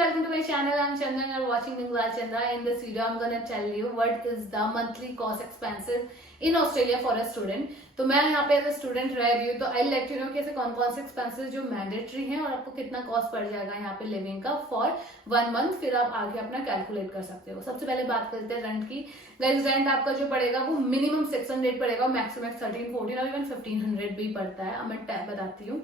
welcome to my channel. I'm Chandra and you're watching Bengal Chandra. In this video, I'm gonna tell you what is the monthly cost expenses in Australia for a student. तो मैं यहाँ पे as a student रह रही हूँ, तो I let you know कि ऐसे कौन कौन से एक्सपेंसेस जो मैंडेटरी हैं और आपको कितना कॉस्ट पड़ जाएगा यहाँ पे लिविंग का फॉर 1 मंथ, फिर आप आगे अपना कैलकुलेट कर सकते हो। सबसे पहले बात करते हैं रेंट की। गाइस, रेंट आपका जो पड़ेगा वो मिनिमम 600 पड़ेगा, मैक्सिमम 13-14 और इवन 1500 भी पड़ता है। अब मैं टैब बताती हूँ।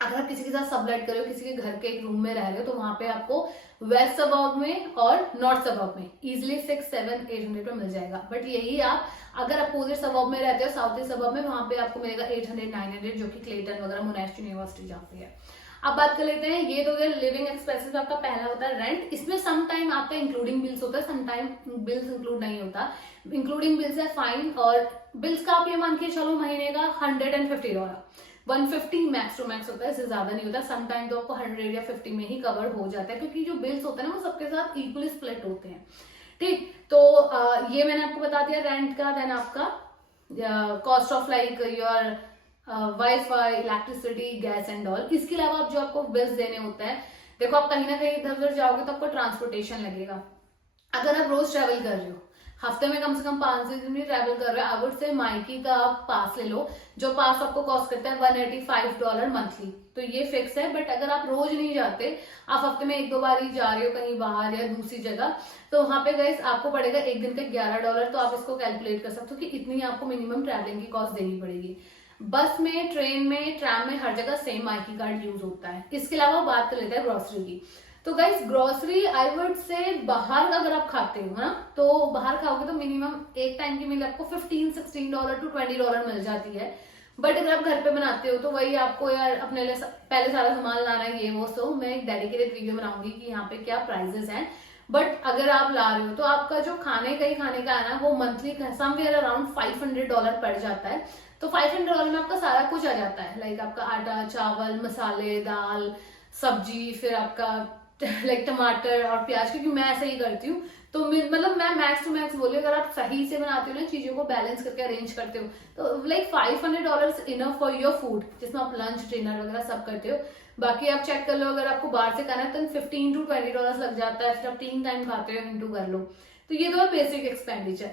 अगर आप किसी के साथ सबलेट कर रहे हो, किसी के घर के एक रूम में रह रहे हो, तो वहां पे आपको वेस्ट सबर्ब में और नॉर्थ सबर्ब में इजिली 600-700-800 में मिल जाएगा। बट यही आप अगर अपोजिट सबर्ब में रहते हो, साउथ ईस्ट सबर्ब में, वहां पे आपको मिलेगा 800-900, जो कि क्लेटन वगैरह मोनास्ट्री यूनिवर्सिटी जाती है। अब बात कर लेते हैं, ये तो लिविंग एक्सपेंसेस आपका पहला होता है रेंट। इसमें सम टाइम आपका इंक्लूडिंग बिल्स होता है, सम टाइम बिल्स इंक्लूड नहीं होता। इंक्लूडिंग बिल्स है फाइन, और बिल्स का आप ये मान के चलो महीने का $150, 150 मैक्स टू मैक्स होता है, इससे ज्यादा नहीं होता। सम टाइम तो आपको 100 या 50 में ही कवर हो जाता है, क्योंकि जो बिल्स होते हैं ना वो सबके साथ इक्वली स्प्लिट होते हैं। ठीक, तो ये मैंने आपको बता दिया रेंट का। देन आपका cost of like your wifi, electricity, gas and all. इसके अलावा आप जो आपको बिल्स देने होते हैं, देखो आप कहीं ना कहीं इधर उधर जाओगे तो आपको ट्रांसपोर्टेशन लगेगा। अगर आप रोज ट्रेवल कर रहे हो, हफ्ते में कम से कम 5 दिन भी ट्रैवल कर रहे हो, आई वुड से माइकी का आप पास ले लो, जो पास आपको कॉस्ट करता है $185 मंथली। तो ये फिक्स है। बट अगर आप रोज नहीं जाते, आप हफ्ते में 1-2 बार ही जा रहे हो कहीं बाहर या दूसरी जगह, तो वहां पे गाइस आपको पड़ेगा एक दिन का $11। तो आप इसको कैलकुलेट कर सकते हो कि इतनी आपको मिनिमम ट्रैवलिंग की कॉस्ट देनी पड़ेगी। बस में, ट्रेन में, ट्राम में, हर जगह सेम माइकी कार्ड यूज होता है। इसके अलावा बात कर लेते हैं ग्रोसरी की। तो guys, grocery I would say बाहर अगर आप खाते हो ना, तो बाहर खाओगे तो मिनिमम एक टाइम की मील आपको $15-16 to $20 मिल जाती है। बट अगर आप घर पे बनाते हो तो वही आपको यार अपने लिए पहले सारा सामान लाना है, ये वो। सो मैं एक डेडिकेटेड वीडियो बनाऊंगी कि यहाँ पे क्या प्राइजेस हैं। बट अगर आप ला रहे हो तो आपका जो खाने का है ना, वो मंथली समवेयर अराउंड $500 पड़ जाता है। तो $500 में आपका सारा कुछ आ जाता है, लाइक आपका आटा, चावल, मसाले, दाल, सब्जी, फिर आपका लाइक टमाटर और प्याज, क्योंकि मैं ऐसे ही करती हूँ। तो मतलब मैं मैक्स टू मैक्स बोली, अगर आप सही से बनाते हो ना, चीजों को बैलेंस करके अरेंज करते हो, तो like $500 enough for your food, जिसमें आप लंच, डिनर वगैरह सब करते हो। बाकी आप चेक कर लो, अगर आपको बाहर से खाना है तो $15-20 लग जाता है, फिर आप 3 टाइम खाते हो, इंटू कर लो। तो ये तो है बेसिक एक्सपेंडिचर।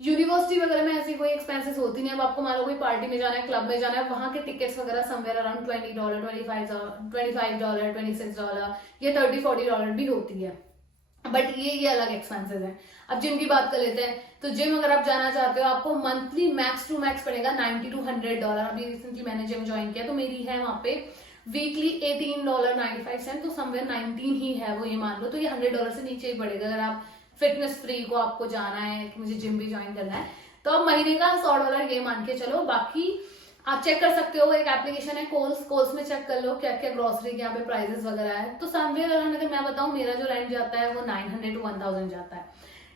यूनिवर्सिटी वगैरह में ऐसी कोई एक्सपेंसेस होती नहीं। अब आपको मान लो कोई पार्टी में जाना है, क्लब में जाना है, वहां के टिकट्स वगैरह समवेयर अराउंड $20, $25, $26 या $30-40 भी होती है। बट ये अलग एक्सपेंसेस है। अब जिम की बात कर लेते हैं, तो जिम अगर आप जाना चाहते हो, आपको मंथली मैक्स टू मैक्स पड़ेगा $90-100। अभी रिसेंटली मैंने जिम ज्वाइन किया, तो मेरी है वहां पे वीकली $18.95, तो समवेयर 19 ही है वो, ये मान लो। तो ये $100 से नीचे ही पड़ेगा अगर आप फिटनेस फ्री को आपको जाना है कि मुझे जिम भी ज्वाइन करना है। तो अब महीने का $100 ये मान के चलो। बाकी आप चेक कर सकते हो, एक एप्लीकेशन है कोल्स में चेक कर लो क्या क्या ग्रोसरी के यहाँ पे प्राइसेस वगैरह है। तो समवेयर अराउंड, अगर मैं बताऊं, मेरा जो रेंट जाता है वो $900-1000 जाता है।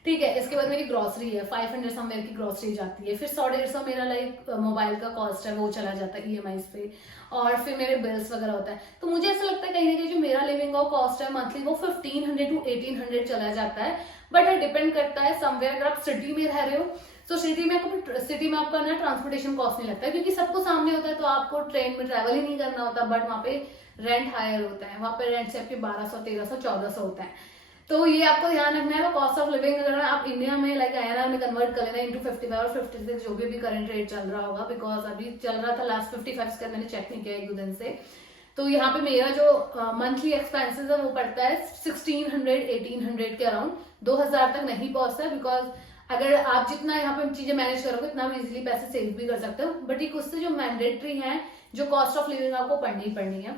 ठीक है, इसके बाद मेरी ग्रोसरी है 500 समवेयर की ग्रोसरी जाती है। फिर 100-150 मेरा लाइक मोबाइल का कॉस्ट है, वो चला जाता है EMI पे, और फिर मेरे बिल्स वगैरह होता है। तो मुझे ऐसा लगता है कहीं ना कहीं जो मेरा लिविंग का कॉस्ट है मंथली, वो $1500-1800 चला जाता है। बट डिपेंड करता है समवेयर, अगर आप सिटी में रह रहे हो तो सिटी में आपका ना ट्रांसपोर्टेशन कॉस्ट नहीं लगता है, क्योंकि सबको सामने होता है, तो आपको ट्रेन में ट्रैवल ही नहीं करना होता। बट वहाँ पे रेंट हायर होता है, वहाँ पे रेंट से आपके 1200, 1300, 1400 होता है। तो ये आपको ध्यान रखना है। कॉस्ट ऑफ लिविंग अगर आप इंडिया में लाइक INR में कन्वर्ट कर लेना इंटू 55 और 56, जो भी करंट रेट चल रहा होगा, बिकॉज अभी चल रहा था लास्ट 55 का, मैंने चेक नहीं किया 1-2 दिन से। तो यहाँ पे मेरा जो मंथली एक्सपेंसेस है वो पड़ता है 1600-1800 के अराउंड। 2000 तक नहीं पहुंचता है, बिकॉज अगर आप जितना यहाँ पे चीजें मैनेज करोगे उतना भी इजिली पैसे सेव भी कर सकते हो। बट ये कुछ से जो मैंडेटरी है, जो कॉस्ट ऑफ लिविंग आपको पढ़नी ही पड़नी है।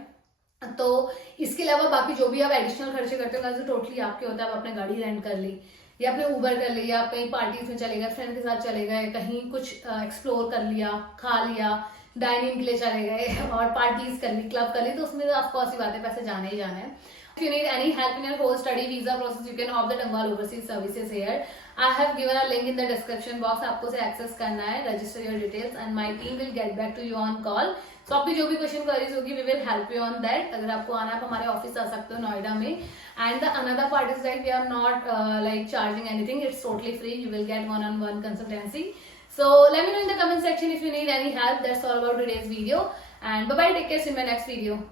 तो इसके अलावा बाकी जो भी आप एडिशनल खर्चे करते हो, तो टोटली आपके होता है। आप अपने गाड़ी रेंट कर ली, या अपने उबर कर ली, या आप कहीं पार्टीज में चले गए, फ्रेंड के साथ चले गए, कहीं कुछ एक्सप्लोर कर लिया, खा लिया, डाइनिंग के लिए चले गए और पार्टीज कर ली, क्लब कर ली, तो उसमें ऑफकोर्स ही बात है, पैसे जाने ही जाने हैं। If you need any help in your whole study visa process, you can opt the Bengal Overseas Services here. I have given a link in the description box. आपको उसे एक्सेस करना है, register your details and my team will get back to you on call. So आपकी जो भी question queries होगी, we will help you on that. अगर आपको आना है, आप हमारे ऑफिस आ सकते हो नोएडा में। And the another part is like we are not like charging anything. It's totally free. You will get one-on-one consultancy. So let me know in the comment section if you need any help. That's all about today's video. And bye bye. Take care. See you in my next video.